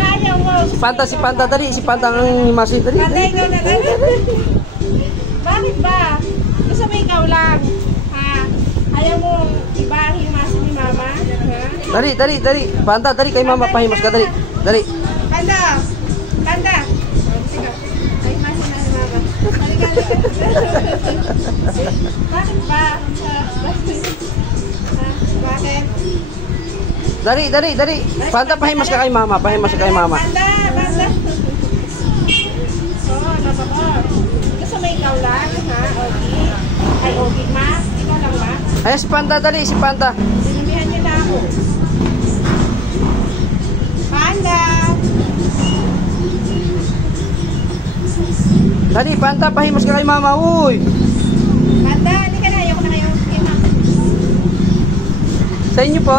Ayaw mo. Si Panta, dali. Si Panta ang himasin, dali. Panta, ikaw na, dali. Bakit ba? Gusto mo ikaw lang. Ha? Ayaw mo iba himasin ni Mama? Ha? Dali. Panta, dali kay Mama. Pahimas ka, dali. Dali. Panta! Panta! Ay, himasin na ni Mama. Bakit ba? Bakit? Dali. Panta, pahimas ka kay Mama. Pahimas ka kay Mama. Panta! Oo, napapor. Gusto mo ikaw lang, ha? Okay. Ay, okay, ma? Ikaw lang, ma? Ay, si Panta, dali. Si Panta. Sinumihan niyo na ako. Panda! Dali, Panta, pahimas ka kay Mama. Uy! Panda, hindi ka na. Ayoko na kayo. Sa inyo po.